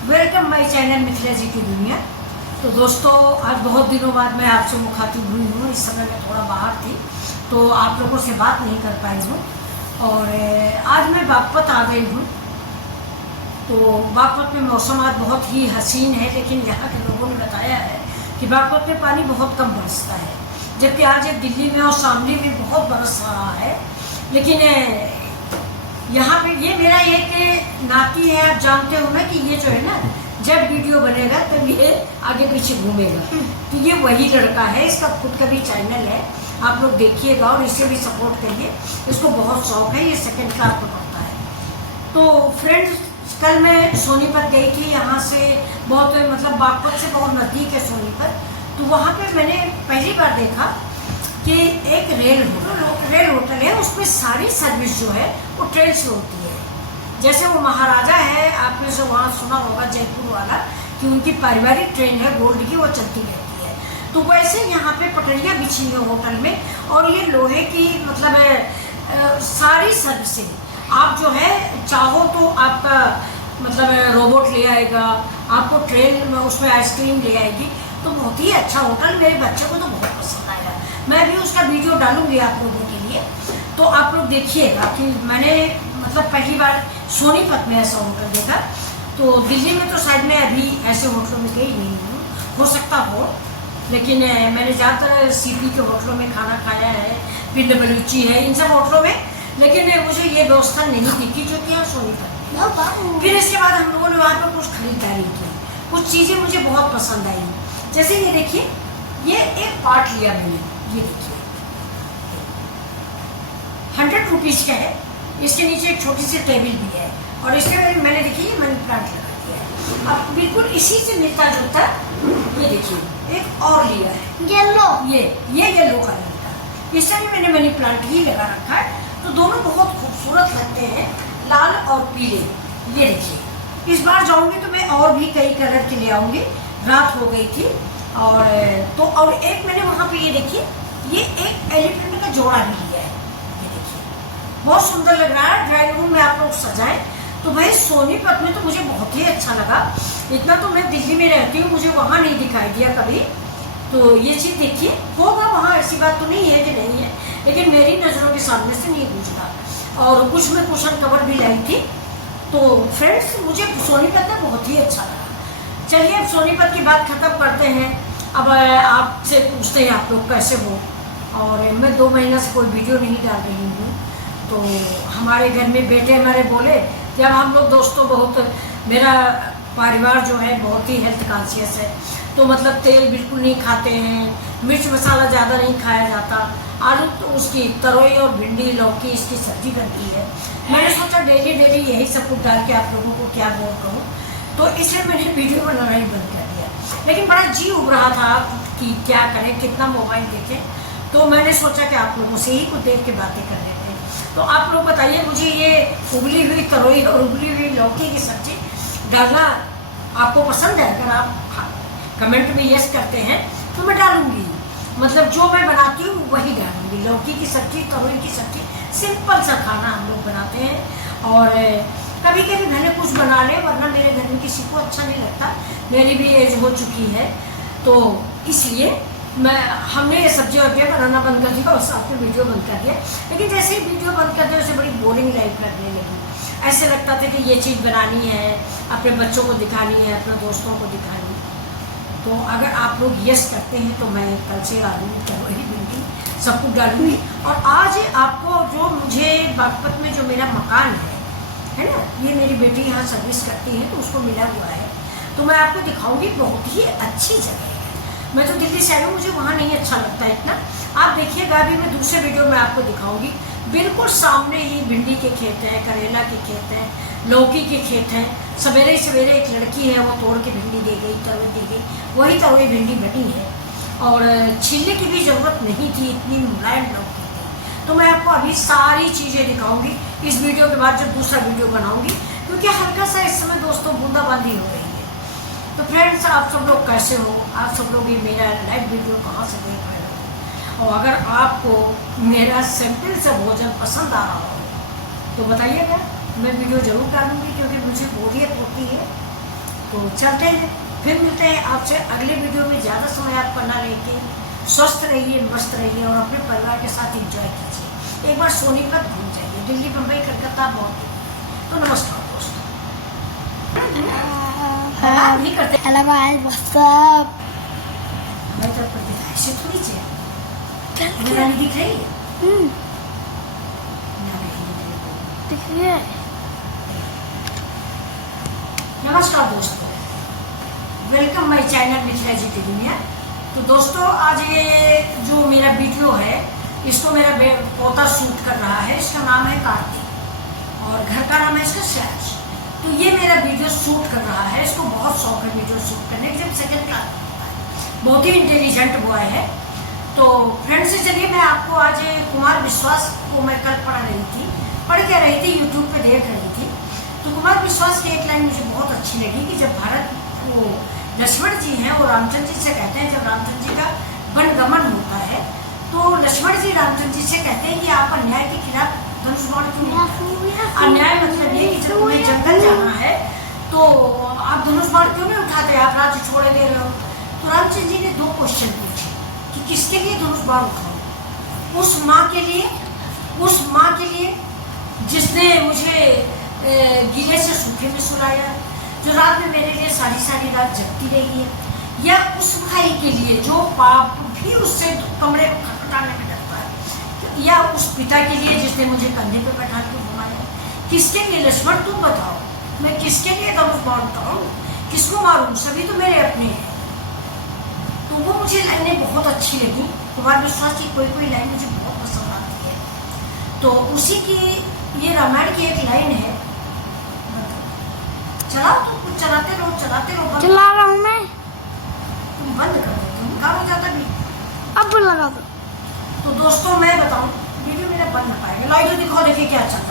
Welcome my channel Mithila जी की दुनिया। तो दोस्तों, आज बहुत दिनों बाद मैं आपसे मुखातिब हुई हूँ। इस समय मैं थोड़ा बाहर थी तो आप लोगों से बात नहीं कर पाई हूँ और आज मैं बागपत आ गई हूँ। तो बागपत में मौसम आज बहुत ही हसीन है, लेकिन यहाँ के लोगों ने बताया है कि बागपत में पानी बहुत कम बरसता है, जबकि आज एक दिल्ली में और शामली में बहुत बरस रहा है। लेकिन यहाँ पे ये मेरा एक नाती है, आप जानते हो ना कि ये जो है ना, जब वीडियो बनेगा तब ये आगे पीछे घूमेगा। तो ये वही लड़का है, इसका खुद का भी चैनल है, आप लोग देखिएगा और इसे भी सपोर्ट करिए। इसको बहुत शौक है, ये सेकंड क्लास में पढ़ता है। तो फ्रेंड्स, कल मैं सोनीपत गई थी। यहाँ से बहुत मतलब बागपत से बहुत नज़दीक है सोनीपत। तो वहाँ पे मैंने पहली बार देखा कि एक रेल होटल है, उसमें सारी सर्विस जो है वो ट्रेन से होती है। जैसे वो महाराजा है, आपने से वहाँ सुना होगा जयपुर वाला, कि उनकी पारिवारिक ट्रेन है गोल्ड की, वो चलती रहती है। तो वैसे यहाँ पे पटरियाँ बिछी हैं होटल में, और ये लोहे की मतलब सारी सर्विसें आप जो है चाहो तो आपका मतलब रोबोट ले आएगा, आपको ट्रेन में उसमें आइसक्रीम ले आएगी। तो बहुत ही अच्छा होटल, मेरे बच्चे को तो बहुत पसंद आएगा। मैं भी उसका वीडियो डालूंगी आप लोगों के लिए, तो आप लोग देखिएगा कि मैंने मतलब पहली बार सोनीपत में ऐसा होटल देखा। तो दिल्ली में तो शायद मैं अभी ऐसे होटलों में गई नहीं हूँ, हो सकता हो, लेकिन मैंने ज़्यादातर सीपी के होटलों में खाना खाया है, पिंड बलूची है, इन सब होटलों में। लेकिन मुझे ये व्यवस्था नहीं दिखी जो कि यहाँ सोनीपत में। फिर इसके बाद हम लोगों ने वहाँ पर कुछ खरीदारी की, कुछ चीज़ें मुझे बहुत पसंद आई। जैसे ये देखिए, ये एक पार्ट लिया मैंने, ये देखिए 100 रुपीज़ का है। इसके नीचे एक छोटी सी टेबल भी है, और इसके मैंने देखिए मनी प्लांट लगा दिया है। अब बिल्कुल इसी से मिलता जुलता ये देखिए एक और लिया है, येलो, ये येलो कलर का, इससे भी मैंने मनी प्लांट ही लगा रखा है। तो दोनों बहुत खूबसूरत लगते हैं, लाल और पीले। ये देखिए, इस बार जाऊंगी तो मैं और भी कई कलर के ले आऊंगी। रात हो गई थी और तो और एक मैंने वहाँ पे ये देखिए, ये एक एलिफेंट का जोड़ा भी लिया है। ये देखिए बहुत सुंदर लग रहा है, ड्राइंग रूम में आप लोग सजाएं। तो भाई सोनीपत में तो मुझे बहुत ही अच्छा लगा। इतना तो मैं दिल्ली में रहती हूँ, मुझे वहाँ नहीं दिखाई दिया कभी। तो ये चीज़ देखिए, होगा वहाँ, ऐसी बात तो नहीं है कि नहीं है, लेकिन मेरी नज़रों के सामने से नहीं गुजरा। और कुछ मैं कुशन कवर भी लाई थी। तो फ्रेंड्स, मुझे सोनीपत में बहुत ही अच्छा लगा। चलिए अब सोनीपत की बात खत्म करते हैं। अब आपसे पूछते हैं आप लोग कैसे हो। और मैं 2 महीना से कोई वीडियो नहीं डाल रही हूँ। तो हमारे घर में बेटे हमारे बोले कि अब हम लोग दोस्तों बहुत, मेरा परिवार जो है बहुत ही हेल्थ कॉन्शियस है, तो मतलब तेल बिल्कुल नहीं खाते हैं, मिर्च मसाला ज़्यादा नहीं खाया जाता, आलू तो उसकी तरोई और भिंडी लौकी इसकी सब्जी बनती है। मैंने सोचा डेली यही सब कुछ डाल के आप लोगों को क्या बोल कहूँ, तो इसलिए मैंने वीडियो बनाना ही बंद कर दिया। लेकिन बड़ा जी उब रहा था कि क्या करें, कितना मोबाइल देखें। तो मैंने सोचा कि आप लोगों से ही कुछ देर के बातें कर लेते हैं। तो आप लोग बताइए, मुझे ये उबली हुई तरोई और उबली हुई लौकी की सब्जी डालना आपको पसंद है? अगर आप कमेंट में यस करते हैं तो मैं डालूंगी, मतलब जो मैं बनाती हूँ वही डालूंगी। लौकी की सब्जी, तरोई की सब्जी, सिंपल सा खाना हम लोग बनाते हैं। और कभी कभी भले कुछ बना ले, वरना मेरे घर में किसी को अच्छा नहीं लगता। मेरी भी एज हो चुकी है, तो इसलिए हमने ये सब्जी वब्जियाँ बनाना बंद कर दिया और साथ में वीडियो बंद कर दिया। लेकिन जैसे ही वीडियो बंद कर दिया, उसे बड़ी बोरिंग लाइफ लगने लगी। ऐसे लगता था कि ये चीज़ बनानी है, अपने बच्चों को दिखानी है, अपने दोस्तों को दिखानी है। तो अगर आप लोग यस करते हैं तो मैं कल से आलू तरोई भिंडी सब कुछ डालूंगी। और आज आपको जो मुझे बागपत में जो मेरा मकान है ना, ये मेरी बेटी यहाँ सर्विस करती है तो उसको मिला हुआ है, तो मैं आपको दिखाऊंगी। बहुत ही अच्छी जगह है। मैं तो दिल्ली से आई हूँ, मुझे वहाँ नहीं अच्छा लगता इतना। आप देखिएगा, अभी मैं दूसरे वीडियो में आपको दिखाऊंगी। बिल्कुल सामने ही भिंडी के खेत हैं, करेला के खेत हैं, लौकी के खेत हैं। सवेरे सवेरे एक लड़की है, वो तोड़ के भिंडी दे गई, तरोई दे गई, वही तरोई भिंडी बनी है। और छीलने की भी ज़रूरत नहीं थी, इतनी मुलायम लौकी थी। तो मैं आपको अभी सारी चीज़ें दिखाऊंगी इस वीडियो के बाद, जब दूसरा वीडियो बनाऊंगी, क्योंकि हल्का सा इस समय दोस्तों बूंदाबांदी हो रही है। तो फ्रेंड्स, आप सब लोग कैसे हो? आप सब लोग ये मेरा लाइव वीडियो कहाँ से देख रहे हो? और अगर आपको मेरा सिंपल सा भोजन पसंद आ रहा हो तो बताइएगा, मैं वीडियो ज़रूर डालूंगी, क्योंकि मुझे बोरियत होती है। तो चलते हैं, फिर मिलते हैं आपसे अगले वीडियो में। ज़्यादा समय आप पढ़ना लेके स्वस्थ रहिए, मस्त रहिए और अपने परिवार के साथ एंजॉय कीजिए। एक बार सोनीपत घूम जाइए, दिल्ली, मुंबई, कलकत्ता बहुत दूर। तो नमस्कार दोस्तों। नहीं करते हेलो गाइस, व्हाट्स अप? हमारी तरफ पर दिखाई ऐसे थोड़ी चाहिए। मेरा नहीं दिख रही है ना भी देखिए। नमस्कार दोस्तों, वेलकम माय चैनल मिथिला जी की दुनिया। तो दोस्तों, आज ये जो मेरा वीडियो है, इसको मेरा पोता शूट कर रहा है। इसका नाम है कार्तिक और घर का नाम है इसका सैज। तो ये मेरा वीडियो शूट कर रहा है, इसको बहुत शौक है वीडियो शूट करने की। जब सेकंड क्लास, बहुत ही इंटेलिजेंट बॉय है। तो फ्रेंड्स, चलिए मैं आपको आज कुमार विश्वास को मैं कल पढ़ क्या रही थी, यूट्यूब पे देख रही थी। तो कुमार विश्वास की एक लाइन मुझे बहुत अच्छी लगी कि जब भारत वो लक्ष्मण जी हैं, वो रामचंद्र जी से कहते हैं, जब रामचंद्र जी का वनगमन होता है तो लक्ष्मण जी रामचंद्र जी से कहते हैं कि आप अन्याय के खिलाफ धनुष बाण क्यों नहीं उठाते? अन्याय मतलब ये कि जब तुम्हें जंगल जाना है तो आप धनुष बाण क्यों नहीं उठाते, आप राज्य छोड़े दे रहे हो। तो रामचंद्र जी ने 2 क्वेश्चन पूछे कि किसके लिए धनुष बाण उठाओ? उस माँ के लिए जिसने मुझे गीले से सूखे में सुलाया, जो रात में मेरे लिए सारी रात जगती रही है, या उस भाई के लिए जो पाप भी उससे कमरे को खटखटाने में डरता है, या उस पिता के लिए जिसने मुझे कंधे पे बैठा के घुमाया? किसके लिए लक्ष्मण, तुम बताओ, मैं किसके लिए धनुष बाण उठाऊं, किसको मारूं? सभी तो मेरे अपने हैं। तो वो मुझे लाइनें बहुत अच्छी लगी। कुमार विश्वास की कोई लाइन मुझे बहुत पसंद आती है। तो उसी की ये रामायण की एक लाइन है, चलाओ तो कुछ चलाते रहो। चला रहा हूँ मैं। तुम बंद कर दो, तुम काम हो जाता भी। अब लगा दो। तो दोस्तों, मैं बताऊं, वीडियो मेरा बंद ना पाएगा। लाइट तो दिखाओ, देखिए क्या चल रहा है।